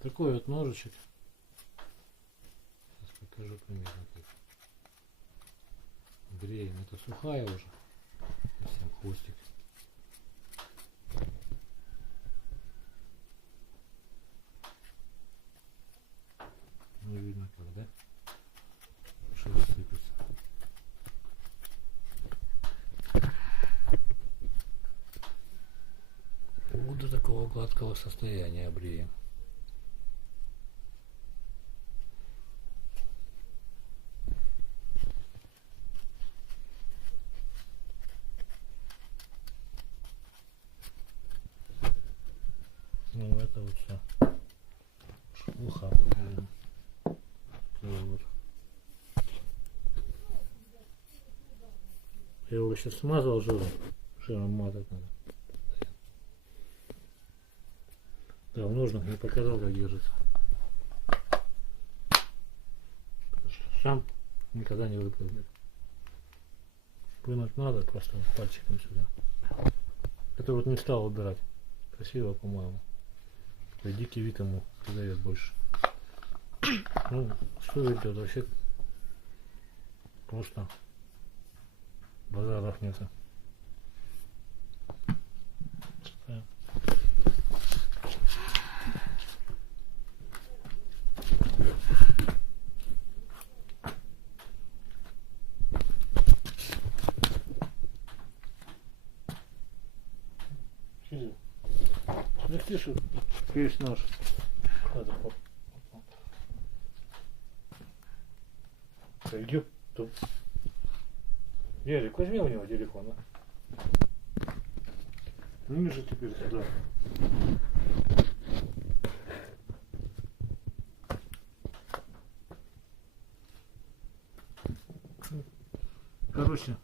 Такой вот ножичек. Сейчас покажу примерно как. Бреем. Это сухая уже. Совсем хвостик. Ну видно как, да? Что рассыпется. Вот до такого гладкого состояния бреем. Ну это вот все. Шелуха. Вот. Я его сейчас смазал жиром. Жиром мазать надо. Да, в ножнах не показал, как держится. Сам никогда не выпрыгнет. Вынуть надо просто пальчиком сюда. Это вот не стал убирать. Красиво, по-моему. Такой дикий вид ему придает больше. Ну, что идет вообще просто базаров нет. Слышишь, есть нож. Пойдем. Ярик, возьми у него телефон. А? Ну же теперь сюда. Короче,